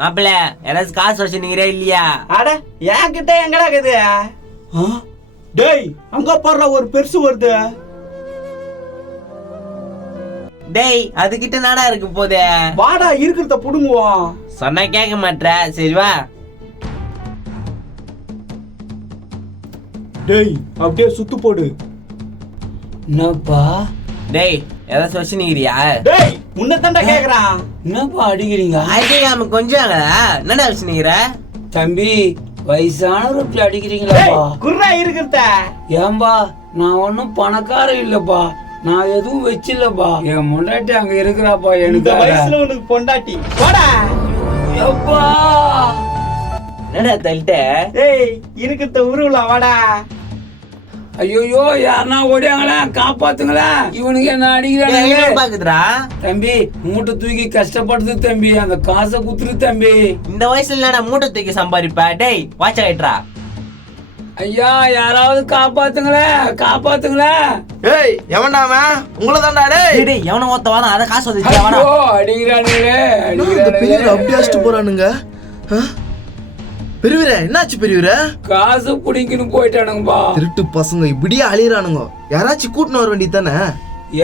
மாப்பிள்ள ஏதாச்சும் காசு வச்சுருக்கிறே இல்லையா? அட என் கிட்ட எங்கடா இருக்குது? டேய் அங்க பாடுற ஒரு பெருசு வருது. டேய் அதுகிட்ட நாடா இருக்கு போதே. வாடா இருக்கிறத புடுங்குவோம். சொன்னா கேட்க மாட்டேற. சரி வா. டேய் அப்படியே சுத்து போடு. என்னப்பா? டேய் ஏதாச்சும் வச்சுருக்கிறியா? டேய் உன்னதான்டா கேக்குறான். என்னப்பா அடிக்கிறீங்க? அடிக்காம கொஞ்சம் என்னடா வச்சுருக்கிற? தம்பி வயசானவர் இப்படி அடிக்கிறீங்களாப்பா? குர்ரா இருக்கிறத. ஏன்பா நான் ஒன்னும் பணக்காரன் இல்லப்பா, நான் எதுவும் வச்சில்லப்பா. என் முன்னாடி அங்க இருக்கிறாப்பா. இந்த எனக்கு வயசுல உனக்கு பொண்டாட்டி. வாடா. எப்பா என்னடா தள்ளிட்ட? ஏய் இருக்கிறத உருவலாம் வாடா. ஐயோ யாருன்னா ஓடியாங்களா, காப்பாத்துங்களா, இவனுக்கு என்ன அடிக்கிறாங்க பாக்குதுடா. தம்பி மூட்டை தூக்கி கஷ்டப்படுது தம்பி, அந்த காசை குத்துரு தம்பி. இந்த வயசுல என்னடா மூட்டை தூக்கி சம்பாதிப்ப? டேய் வாட்ச கட்டுறா. ஐயா யாராவது காப்பாத்துங்களே, காப்பாத்துங்களே. ஏய் எவன்டாம? உங்களை தான்டா. டேய் டேய் எவன ஓத்த வாடா, அத காசு வந்துச்சு அவனா. ஐயோ அடிக்கிறானுங்களே, பெரியவரை அப்படி அடிச்சுட்டு போறானுங்க. பெரியவரே என்னாச்சு பெரியவரே? காசு புடிங்கன்னு போயிட்டானுங்கப்பா. திருட்டு பசங்க இப்படியே அழியறானுங்க. யாராச்சும் கூட்டின்னு வர வேண்டியது தானே?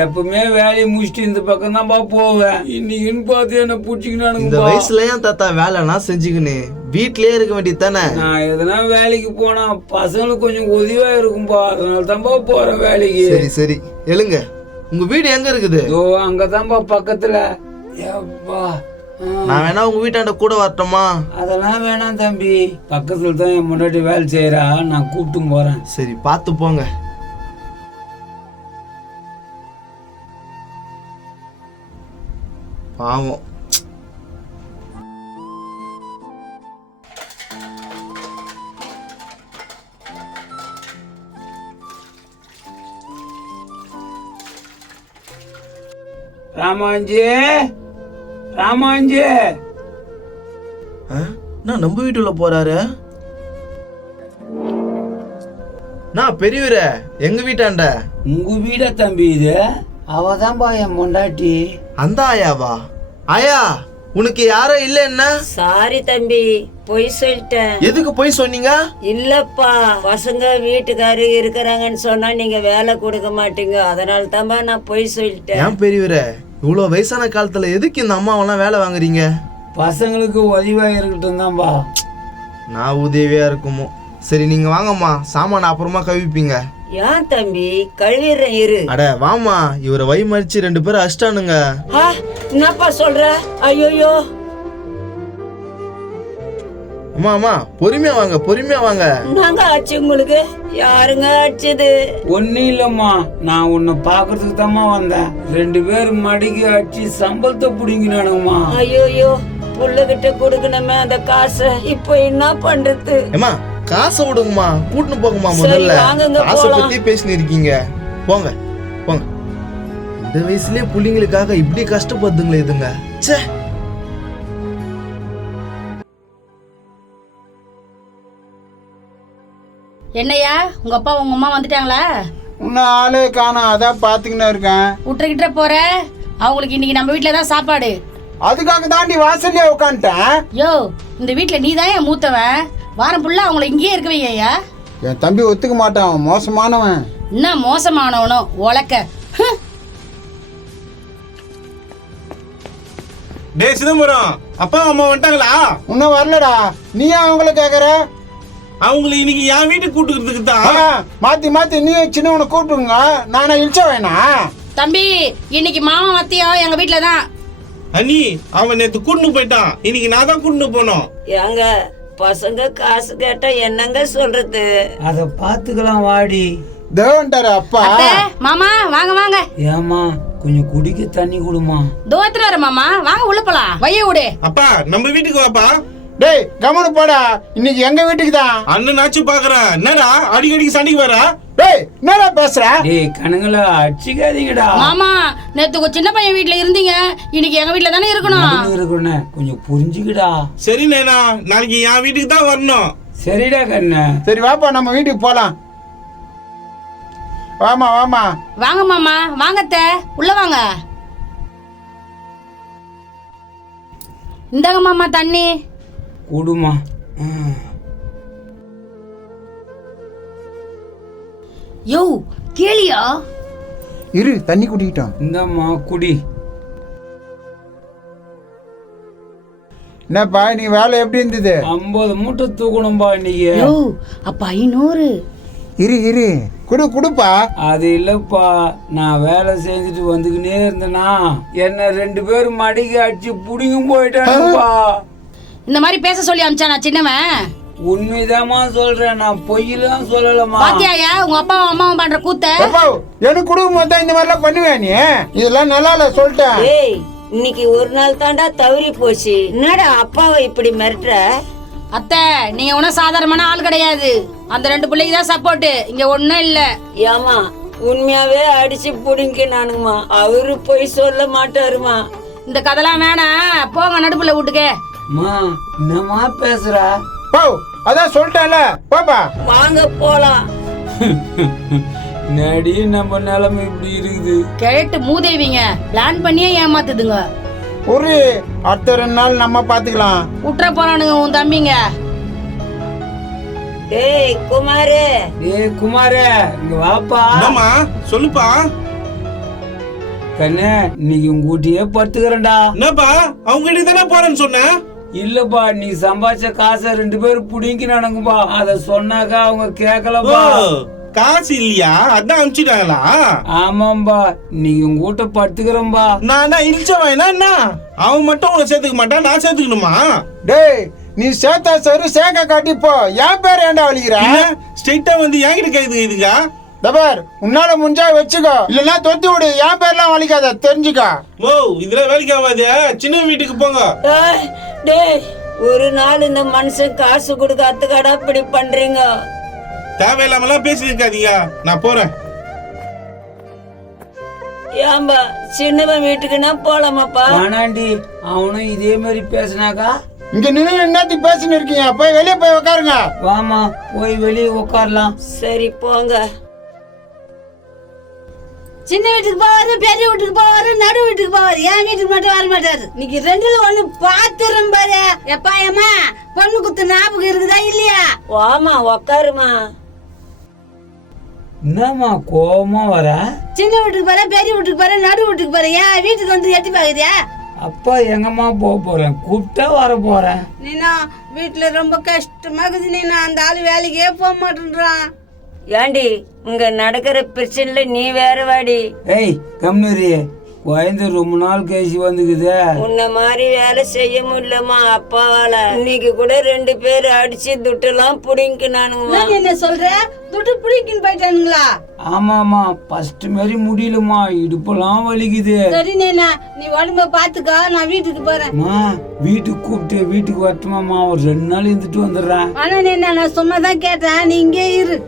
எப்பவுமே வேலையை முடிச்சுட்டு இந்த பக்கம் தான்ப்பா போவேன். இன்னைக்குன்னு பார்த்து என்ன இந்த புடிச்சுக்கினானுங்க. வயசுல ஏன் தாத்தா வேலைனா செஞ்சுக்கின்னு வீட்லயே இருக்க வேண்டியது தானே? நான் எதனா வேலைக்கு போனா பசங்களுக்கு கொஞ்சம் உதவியா இருக்கும்பா, அதனால தான்ப்பா போறேன் வேலைக்கு. சரி சரி எழுங்க. உங்க வீடு எங்க இருக்குது? ஓ அங்கதான்ப்பா பக்கத்துல. எப்பா நான் வேணா உங்க வீட்டாண்ட கூட வரட்டுமா? அதெல்லாம் வேணாம் தம்பி, பக்கத்துல தான் என் முன்னாடி வேலை செய்யறா, நான் கூப்பிட்டு போறேன். சரி பார்த்து போங்க. பாவம். ராமாஞ்சி, ராமாஞ்சி. நான் நம்ம வீட்டுல போறாரு. நான் பெரியவரே எங்க வீட்டாண்ட. உங்க வீடா தம்பி இது? அவதான்பா என் பொண்டாட்டி. அந்த ஆயாவா? ஆயா உனக்கு யாரும் இல்ல என்ன? சாரி தம்பி, பொய் சொல்லிட்டேன். எதுக்கு போய் சொன்னீங்க? இல்லப்பா, பசங்க வீட்டுக்காரு இருக்கிறாங்கன்னு சொன்னா நீங்க வேலை கொடுக்க மாட்டீங்க, அதனால தான்பா நான் பொய் சொல்லிட்டேன். ஏன் பெரியவரே இவ்வளவு வயசான காலத்துல எதுக்கு இந்த அம்மாவெல்லாம் வேலை வாங்குறீங்க? பசங்களுக்கு உதவியா இருக்கட்டும் தான்பா. நான் உதவியா இருக்குமோ. சரி நீங்க வாங்கம்மா, சாமான அப்புறமா கவிப்பீங்க. ஏன் தம்பி கழுவிடுறேன் இரு. அட வாமா, இவரை வை மறிச்சு 2 பேரும் அஷ்டானுங்க. என்னப்பா சொல்ற? ஐயோ அம்மா அம்மா பொறுமையா வாங்க, பொறுமையா வாங்க. நாங்க ஆச்சு உங்களுக்கு? யாருங்க அடிச்சது? ஒன்னும் இல்லம்மா, நான் உன்னை பாக்குறதுக்கு தாம்மா வந்தேன். 2 பேர் மடிக்கு அடிச்சு சம்பளத்தை புடிங்கினானுங்கம்மா. ஐயோ புள்ளகிட்ட கொடுக்கணுமே அந்த காசை, இப்போ என்ன பண்றது? ஏமா காசை விடுங்கம்மா, கூட்டின்னு போங்கம்மா. சரி, முதல்ல வாங்குங்க, காசை போலாம். பத்தி பேசினு இருக்கீங்க. போங்க போங்க. இந்த வயசுலயே புள்ளிங்களுக்காக இப்படி கஷ்டப்படுதுங்களே இதுங்க. ச்சே. என்னையா உங்க அப்பா உங்க அம்மா வந்துட்டாங்களா? இன்னும் ஆளே காணோம், அதான் பாத்துக்கின்னு இருக்கேன். விட்டுக்கிட்ட போற, அவங்களுக்கு இன்னைக்கு நம்ம வீட்டுல தான் சாப்பாடு. அதுக்காக தாண்டி வாசல்லே உட்காந்துட்டேன். யோ இந்த வீட்டுல நீ தான் என் மூத்தவன், வாரம் ஃபுல்லா அவங்கள இங்கேயே இருக்க வையா. என் தம்பி ஒத்துக்க மாட்டான், மோசமானவன். என்ன மோசமானவனோ உலக்க. டே சிதம்பரம், அப்பா அம்மா வந்துட்டாங்களா? இன்னும் வரலடா, நீ ஏன் அவங்கள கேக்குற? அவங்களை இன்னைக்கு என் வீட்டுக்கு கூட்டுக்கிறதுக்கு தான். மாத்தி மாத்தி நீ சின்னவனை கூப்பிடுங்க, நானா இழிச்ச வேணா? தம்பி இன்னைக்கு மாமா மத்தியம் எங்க வீட்டுல தான். அண்ணி அவன் நேத்து கூட்டு போயிட்டான், இன்னைக்கு நான் தான் கூட்டு போனோம். ஏங்க பசங்க காசு கேட்டா என்னங்க சொல்றது? அத பாத்துக்கலாம் வாடி. தேவன்டாரு அப்பா. அத்தை, மாமா வாங்க வாங்க. ஏமா கொஞ்சம் குடிக்க தண்ணி கொடுமா. தோத்துல வர மாமா, வாங்க உள்ள போலாம். வைய விடு. அப்பா நம்ம வீட்டுக்கு வாப்பா. டேய் கவனம் போடா, இன்னைக்கு எங்க வீட்டுக்கு தான். அண்ணனாச்சு பாக்குறேன், என்னடா அடிக்கடிக்கு சண்டைக்கு வர? டேய் என்னடா பேசுற? டேய் கணங்களா அடிச்சுக்காதீங்கடா. மாமா நேத்து சின்ன பையன் வீட்டுல இருந்தீங்க, இன்னைக்கு எங்க வீட்டுல தானே இருக்கணும். கொஞ்சம் புரிஞ்சுக்கிடா. சரி நேனா, நாளைக்கு என் வீட்டுக்கு தான் வரணும். சரிடா கண்ணு. சரி வாப்பா நம்ம வீட்டுக்கு போலாம். வாமா வாமா. வாங்க மாமா, வாங்க அத்தை, உள்ள வாங்க. இந்தாங்க மாமா தண்ணி. குடுமா. யோ கேளியா? இரு தண்ணி குடிக்கிட்டோம். இந்தாம்மா குடி. என்னப்பா நீ வேலை எப்படி இருந்தது? 50 மூட்டை தூக்கணும்பா இன்னைக்கு. யோ அப்ப 500. இரு குடுப்பா. அது இல்லப்பா, நான் வேலை செஞ்சுட்டு வந்துக்கினே இருந்தேனா என்ன 2 பேரும் மடிக்கு அடிச்சு புடிங்கும் போயிட்டானுப்பா. இந்த மாதிரி பேச சொல்லி அமிச்சா நான் சின்னவன்? உண்மைதாம்மா சொல்றேன், நான் பொய்யெல்லாம் சொல்லலமா. பாத்தியாயா உங்க அப்பாவும் அம்மாவும் பண்ற கூத்த? எனக்கு குடுக்கும் போது இந்த மாதிரிலாம் பண்ணுவேன் நீ? இதெல்லாம் நல்லா இல்ல சொல்லிட்டேன். ஏய் இன்னைக்கு ஒரு நாள் தாண்டா தவறி போச்சு. என்னடா அப்பாவை இப்படி மிரட்டுற? அத்தை நீங்க ஒன்னும் சாதாரணமான ஆள் கிடையாது. அந்த 2 பிள்ளைக்கு தான் சப்போர்ட், இங்க ஒண்ணும் இல்ல. ஏமா உண்மையாவே அடிச்சு புடிங்கினானுமா, அவரு போய் சொல்ல மாட்டாருமா. இந்த கதெல்லாம் வேணாம், போங்க நடுப்புல வீட்டுக்கு. அம்மா என்னம்மா பேசுறா? போ அதான் சொல்லிட்டேன்ல, போப்பா. வாங்க போலாம். நடி நம்ம நிலைமை இப்படி இருக்குது. கேட்டு மூதேவிங்க பிளான் பண்ணியே ஏமாத்துதுங்க. ஒரு அடுத்த 2 நாள் நம்ம பாத்துக்கலாம். விட்டுற போறானுங்க உன் தம்பிங்க. டேய் குமாரு. டேய் குமாரே இங்க வாப்பா. என்னம்மா சொல்லுப்பா. கண்ணே இன்னைக்கு உங்க ஊட்டியே படுத்துக்கிறேன்டா. என்னப்பா அவங்க கிட்ட தானே போறேன்னு சொன்னேன். இல்லப்பா நீ சம்பாதிச்ச காசை 2 பேரும் புடிங்கினானுங்கப்பா. அத சொன்னாக்கா அவங்க கேட்கலப்பா. காசு இல்லையா? அதான் அனுப்பிச்சிட்டாங்களா? ஆமாம்பா இன்னைக்கு உங்க வீட்டை படுத்துக்கிறோம்பா. நான் இழிச்சவன் என்ன? அவன் மட்டும் உங்களை சேர்த்துக்க மாட்டான், நான் சேர்த்துக்கணுமா? டேய் நீ சேத்தா சரு சேக்க காட்டிப்போ. என் பேர் ஏன்டா வலிக்கிற? ஸ்ட்ரைட்டா வந்து என்கிட்ட கைது இதுக்கா? தபார் உன்னால முடிஞ்சா வச்சுக்கோ, இல்லன்னா தொத்தி விடு. என் பேர்லாம் வலிக்காத தெரிஞ்சுக்கோ. ஓ இதெல்லாம் வேலைக்கு ஆகாது. சின்ன வீட்டுக்கு போங்க. டேய் ஒரு நாள் இந்த மனுஷன் காசு கொடுக்காத்துக்காடா இப்படி பண்றீங்க? தேவையில்லாமலாம் பேசிருக்காதீங்க, நான் போறேன். ஏம்பா சின்னவன் வீட்டுக்குன்னா போலாமாப்பா? வேணாண்டி, அவனும் இதே மாதிரி பேசினாக்கா. இங்க நின்று என்னத்துக்கு பேசின்னு இருக்கீங்க? போய் வெளியே போய் உட்காருங்க. வாமா போய் வெளியே உட்காரலாம். சரி போங்க. சின்ன வீட்டுக்கு போவாரு, பெரிய வீட்டுக்கு போவாரு, நடு வீட்டுக்கு போவாரு. என் வீட்டுக்கு மட்டும் வர மாட்டாரு. இன்னைக்கு 2ல 1 பாத்துறேன் பாரு. எப்பா ஏமா பொண்ணு குத்து ஞாபகம் இருக்குதா இல்லையா? வாமா உக்காருமா. என்னம்மா கோவமா வர? சின்ன வீட்டுக்கு போற, பெரிய வீட்டுக்கு போற, நடு வீட்டுக்கு போற. என் வீட்டுக்கு வந்து எட்டி பாக்குறியா? அப்பா எங்கம்மா போறேன், கூப்பிட்டா வர போறேன். நீனா வீட்டுல ரொம்ப கஷ்டமா இருக்குது. நீனா அந்த ஆளு வேலைக்கே போக மாட்டேன்றான். ஏண்டி இங்க நடக்கிற பிரச்சனைல நீ வேற வாடி. ஏய் கம்னூரி, குழந்தை ரொம்ப நாள் கழிச்சு வந்துக்குது. உன்ன மாதிரி வேலை செய்ய முடியலமா அப்பாவால. இன்னைக்கு கூட 2 பேர் அடிச்சு துட்டெல்லாம் புடிங்கினானுங்கம்மா. என்ன சொல்ற? துட்டு புடிக்கின்னு போயிட்டானுங்களா? ஆமாமா ஃபர்ஸ்ட் மாதிரி முடியலமா, இடுப்பெல்லாம் வலிக்குது. சரி நேனா நீ உடம்ப பாத்துக்கோ, நான் வீட்டுக்கு போறேன். வீட்டுக்கு கூப்பிட்டு வீட்டுக்கு வரட்டுமாமா? ஒரு 2 நாள் இருந்துட்டு வந்துடுறேன். ஆனா நேனா நான் சும்மா தான் கேட்டேன், நீ இங்கே இரு.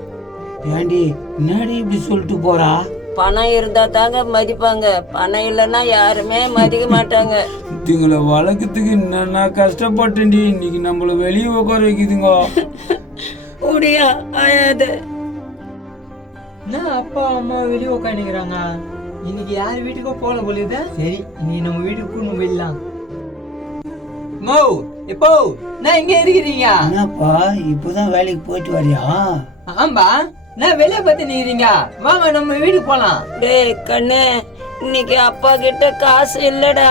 ஏண்டி என்னடி இப்படி சொல்லிட்டு போறா? பணம் இருந்தா தாங்க மதிப்பாங்க, பணம் இல்லைன்னா யாருமே மதிக்க மாட்டாங்க. இதுங்களை வளர்க்கறதுக்கு என்னென்ன கஷ்டப்பட்டேன்டி. இன்னைக்கு நம்மள வெளியே உட்கார வைக்குதுங்க. முடியா ஆயாது. என்ன அப்பா அம்மா வெளியே உட்காந்துக்கிறாங்க? இன்னைக்கு யார் வீட்டுக்கும் போல போலுதா? சரி இன்னைக்கு நம்ம வீட்டுக்கு கூட்டு போயிடலாம். மோ இப்போ நான் இங்க இருக்கிறீங்க? என்னப்பா இப்பதான் வேலைக்கு போயிட்டு வரியா? ஆம்பா நான் வெளியே பார்த்து நிக்கிறீங்க, வாங்க நம்ம வீட்டுக்கு போலாம். டேய் கண்ணு இன்னைக்கு அப்பா கிட்ட காசு இல்லடா.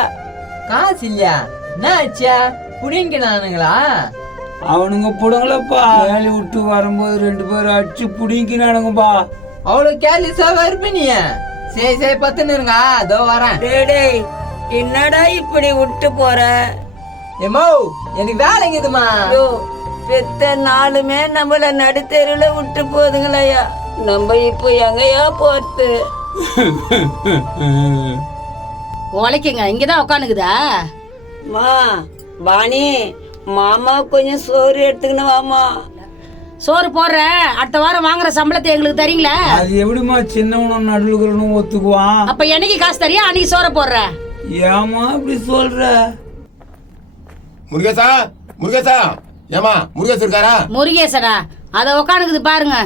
காசு இல்லையா? என்ன ஆச்சா? புடிங்கினானுங்களா? அவனுங்க புடுங்களப்பா. வேலையை விட்டு வரும்போது 2 பேரும் அடிச்சு புடிங்கினானுங்கப்பா. அவ்வளவு கேர்லெஸ்ஸா இருப்ப நீ? சரி சரி பத்துன்னு இருங்க, அதோ வரேன். டேய் என்னடா இப்படி விட்டு போற? ஏமோ எனக்கு வேலைங்குதுமா. பெத்த நாளுமே நம்மள நடுத்தெருல விட்டு போதுங்களையா. நம்ம இப்போ எங்கயா போறது? உழைக்குங்க, இங்கதான் உட்காந்துக்குதா? மா வாணி மாமா கொஞ்சம் சோறு எடுத்துக்கணும் வாமா. சோறு போடுறேன், அடுத்த வாரம் வாங்குற சம்பளத்தை எங்களுக்கு தரீங்களா? அது எப்படிமா சின்னவனும் நடுவுக்கிறனும் ஒத்துக்குவான்? அப்ப என்னைக்கு காசு தரியா அன்னைக்கு சோற போடுற. ஏமா இப்படி சொல்ற? முருகேசா முருகேசா, ஏமா முருகேசன் இருக்காரா? முருகேசனா? அத உட்காந்துக்குது பாருங்க.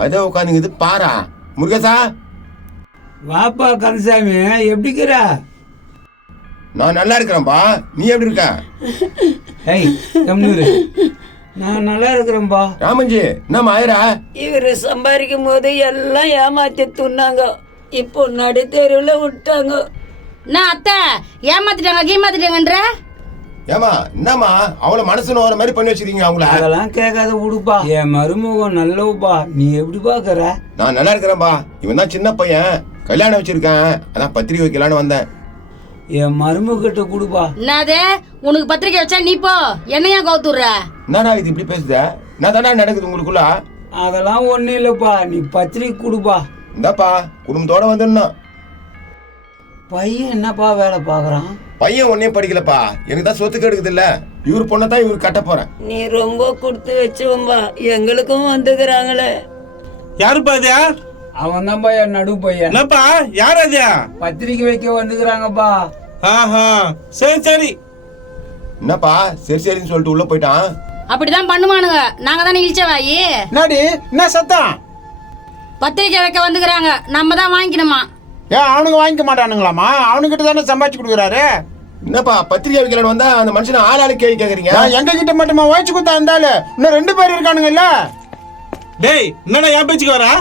அதே உட்காந்துங்குது பாரா. முருகேசா வாப்பா கந்தசாமி, எப்படிக்கிற? நான் நல்லா இருக்கிறேன்பா. நீ எப்படி இருக்க? ஏய் கம்னூரு, நான் நல்லா இருக்கிறேன்பா. ராமஞ்சி என்னம்மா ஆயிரா? இவரு சம்பாதிக்கும் போது எல்லாம் ஏமாத்தி துண்ணாங்க. இப்போ நடுத்தெருவில் விட்டாங்க. நான் அத்தை ஏமாத்திட்டாங்க கீமாத்திட்டாங்கன்ற. ஏமா என்னம்மா அவளை மனசுன்னு வர மாதிரி பண்ணி வச்சிருக்கீங்க அவங்கள? அதெல்லாம் கேட்காத விடுப்பா. என் மருமகம் நல்லவுப்பா. நீ எப்படி பாக்குற? நான் நல்லா இருக்கிறேன்பா. இவன் தான் சின்ன பையன், கல்யாணம் வச்சிருக்கேன். அதான் பத்திரிக்கை வைக்கலான்னு வந்தேன். என் மருமகிட்ட கொடுப்பா. என்னது உனக்கு பத்திரிக்கை வச்சா நீ போ, என்னையா கவுத்துடுற? என்னடா இது இப்படி பேசுத? என்ன தானே நடக்குது உங்களுக்குள்ள? அதெல்லாம் ஒண்ணும் இல்லப்பா, நீ பத்திரிக்கை கொடுப்பா. இந்தாப்பா குடும்பத்தோட வந்துடணும். பையன் என்னப்பா வேலை பாக்குறான்? பையன் ஒன்னே படிக்கலப்பா. எனக்கு தான் சொத்துக்கு எடுக்குது இல்ல. இவர் பொண்ணை தான் இவரு கட்ட போறேன். நீ ரொம்ப கொடுத்து வச்சுவம்பா, எங்களுக்கும் வந்துக்கிறாங்களே. யாருப்பா அது? அவன் தான் பையன், நடு பையன். என்னப்பா யார் அது? பத்திரிக்கை வைக்க வந்துக்கிறாங்கப்பா. ஆஹா சரி சரி. என்னப்பா சரி சரின்னு சொல்லிட்டு உள்ள போயிட்டான். அப்படிதான் பண்ணுவானுங்க. நாங்க தானே இழிச்சவாயி. என்னடி என்ன சத்தம்? பத்திரிக்கை வைக்க வந்துக்கிறாங்க, நம்ம தான் வாங்கிக்கணுமா? ஏன் அவனுக்கு வாங்கிக்க மாட்டானுங்களாமா? அவனுக்கிட்ட தானே சம்பாதிச்சு கொடுக்குறாரு. என்னப்பா பத்திரிக்கை வைக்கலான்னு வந்தா அந்த மனுஷனை ஆளாளு கேள்வி கேக்குறீங்க? எங்க கிட்ட மட்டுமா வாய்ச்சி கொடுத்தா இருந்தாலும் இன்னும் 2 பேர் இருக்கானுங்கல்ல. டேய் என்னடா என் பேச்சுக்கு வரா?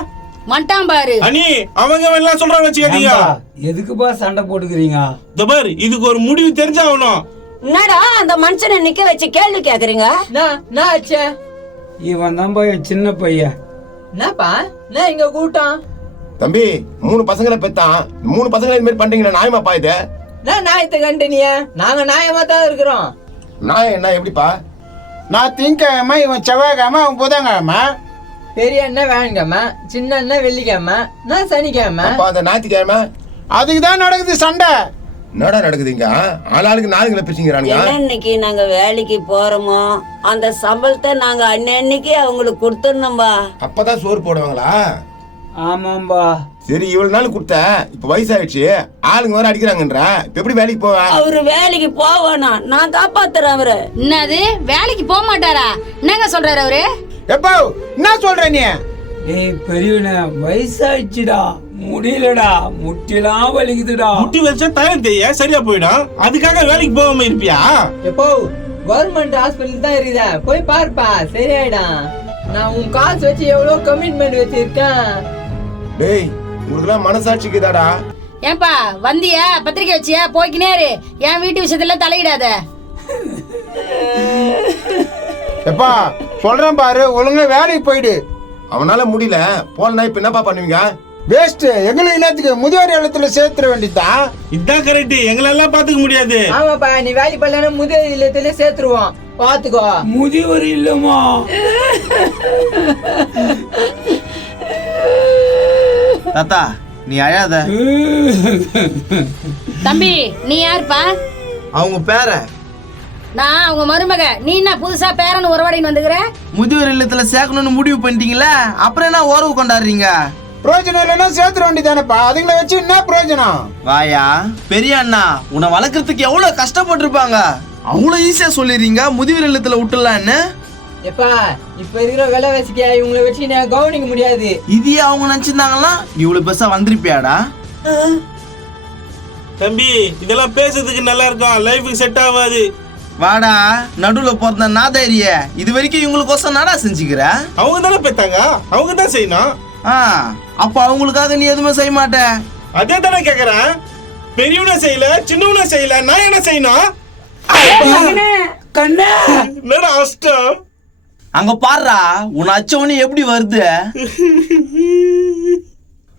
மண்டாம் பாரு. அனி அவங்க எல்லாம் சொல்றாங்க வச்சுக்காதீங்க. ஏன்பா, எதுக்குப்பா சண்டை போட்டுக்கிறீங்க? இந்த பாரு இதுக்கு ஒரு முடிவு தெரிஞ்சாகணும். என்னடா அந்த மனுஷனை நிக்க வச்சு கேள்வி கேக்குறீங்க? நான் ஆச்சே. இவன் தான் பையன், சின்ன பையன். என்னப்பா நான் இங்க கூட்டம். தம்பி 3 பசங்களை பெத்தான். 3 பசங்களை இது மாதிரி பண்றீங்களா? நியாயமாப்பா இது? நான் நாயத்தை கண்டினியா? நாங்க நியாயமா தான் இருக்கிறோம். நான் என்ன எப்படிப்பா? நான் திங்கக்கிழமை, இவன் செவ்வாய்க்கிழமை, அவன் புதன்கிழமை. பெரிய அண்ணன் வேணுங்கம்மா, சின்ன அண்ணன் வெள்ளிக்கிழமை, நான் சனிக்கிழமை. அப்பா அந்த ஞாயிற்றுக்கிழமை அதுக்கு தான் நடக்குது சண்டை. என்னடா நடக்குதுங்க? ஆளாளுக்கு 4 கிலோ பிரிச்சுங்கிறானுங்க. என்னன்னைக்கு நாங்க வேலைக்கு போறோமோ அந்த சம்பளத்தை நாங்க அன்னன்னைக்கு அவங்களுக்கு கொடுத்துடணும்பா. அப்பதான் சோறு போடுவாங்களா? ஆமாம்பா. சரி இவ்வளவு நாள் கொடுத்த, இப்ப வயசாயிடுச்சு, ஆளுங்க வர அடிக்கிறாங்கன்ற, இப்ப எப்படி வேலைக்கு போவேன்? அவரு வேலைக்கு போவானா? நான் காப்பாத்துறேன் அவரு. என்னது வேலைக்கு போக மாட்டாரா? என்னங்க சொல்றாரு அவரு? எப்போ என்ன சொல்ற நீ? ஏய் பெரியவன, வயசாயிடுச்சுடா, முடியலடா, முட்டிலாம் வலிக்குதுடா. முட்டி வச்சா தயம் தெய்ய சரியா போயிடும். அதுக்காக வேலைக்கு போகாம இருப்பியா? எப்போ கவர்மெண்ட் ஹாஸ்பிட்டல் தான் இருக்குதா, போய் பாருப்பா, சரியாயிடும். நான் உன் காசு வச்சு எவ்வளவு கமிட்மெண்ட் வச்சிருக்கேன். டேய் உங்களுக்குலாம் மனசாட்சிக்குதாடா? ஏன்பா வந்தியா பத்திரிக்கை வச்சியா? போய்க்கினேரு, என் வீட்டு விஷயத்துல தலையிடாத. எப்பா சொல்றேன் பாரு, ஒழுங்கா வேலைக்கு போயிடு. அவனால முடியல போனா இப்ப என்னப்பா பண்ணுவீங்க? வேஸ்ட். எங்களுக்கு என்னத்துக்கு முதியோர் இல்லத்துல சேர்த்துற வேண்டியதான். இதான் கரெக்ட். எங்களெல்லாம் பாத்துக்க முடியாது. ஆமாப்பா, நீ வேலைக்கு பண்ணலன்னா முதியோர் இல்லத்துல சேர்த்துருவோம், பாத்துக்கோ. முதியவர் இல்லம்மா. தாத்தா நீ அழாத. தம்பி நீ யாருப்பா? அவங்க பேர நான் அவங்க மருமக. நீ என்ன புதுசா பேரன் உறவாடின்னு வந்துக்கிற? முதியோர் இல்லத்துல சேர்க்கணும்னு முடிவு பண்ணிட்டீங்களா? அப்புறம் என்ன உறவு கொண்டாடுறீங்க? பிரயோஜனம் இல்லைன்னா சேர்த்துற வேண்டியதானப்பா. அதுங்களை வச்சு என்ன பிரயோஜனம்? வாயா பெரிய அண்ணா, உன்னை வளர்க்கறதுக்கு எவ்வளவு கஷ்டப்பட்டிருப்பாங்க. அவ்வளவு ஈஸியா சொல்லிடுறீங்க முதியோர் இல்லத்துல விட்டுலான்னு. எப்பா இப்ப இருக்கிற விலைவாசிக்க இவங்களை வச்சு நான் கவனிக்க முடியாது. இதையே அவங்க நினைச்சிருந்தாங்கன்னா இவ்வளவு பெருசா வந்திருப்பியாடா? தம்பி இதெல்லாம் பேசுறதுக்கு நல்லா இருக்கும், லைஃபுக்கு செட் ஆகாது. வாடா நடுவுல போறத நாதாரிய இது வரைக்கும் இவங்களுக்கோசம் நாடா செஞ்சுக்கிற? அவங்க தானே பெத்தாங்க, அவங்க தான் செய்யணும். அப்ப அவங்களுக்காக நீ எதுவுமே செய்ய மாட்ட? அதே தானே கேக்குறேன். பெரியவன செய்யல, சின்னவன செய்யல, நான் என்ன செய்யணும்? கண்ணா என்னடா அஷ்டம்? அங்க பாருடா உன் அச்சவனு எப்படி வருது.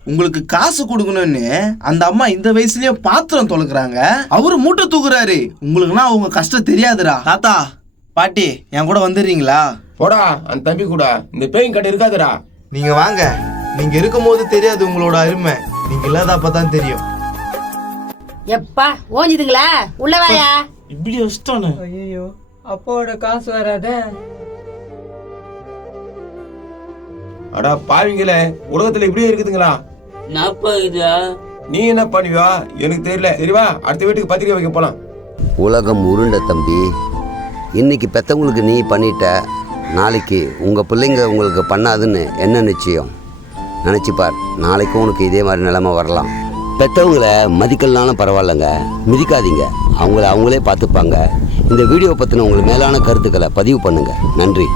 உங்களுக்கு காசு கொடுக்கணும்னு அந்த அம்மா இந்த வயசுலயே பாத்திரம் தொலைக்கிறாங்க, அவரு மூட்டை தூக்குறாரு. உங்களுக்குன்னா அவங்க கஷ்டம் தெரியாதுடா. தாத்தா பாட்டி என் கூட வந்துடுறீங்களா? போடா அந்த தம்பி கூட இந்த பேயின் கடை இருக்காதுடா. நீங்க வாங்க. நீங்க இருக்கும் போது தெரியாது உங்களோட அருமை, நீங்க இல்லாதப்பதான் தெரியும். எப்பா ஓஞ்சுதுங்களா? உள்ள வாயா. இப்படி அஷ்டம். ஐயோ அப்பாவோட காசு வராத. அடா பாவீங்களே, உலகத்துல இப்படியே இருக்குதுங்களா? நாப்பா இதா நீ என்ன பண்ணுவியா எனக்கு தெரியல. சரிவா அடுத்த வீட்டுக்கு பத்திரிக்கை வைக்க போலாம். உலகம் உருண்ட தம்பி. இன்னைக்கு பெற்றவங்களுக்கு நீ பண்ணிட்ட, நாளைக்கு உங்கள் பிள்ளைங்க உங்களுக்கு பண்ணாதுன்னு என்ன நிச்சயம்? நினச்சிப்பார், நாளைக்கும் உனக்கு இதே மாதிரி நிலைமை வரலாம். பெற்றவங்களை மதிக்கலனாலும் பரவாயில்லைங்க, மிதிக்காதீங்க. அவங்களே பார்த்துப்பாங்க. இந்த வீடியோ பற்றின உங்களுக்கு மேலான கருத்துக்களை பதிவு பண்ணுங்கள். நன்றி.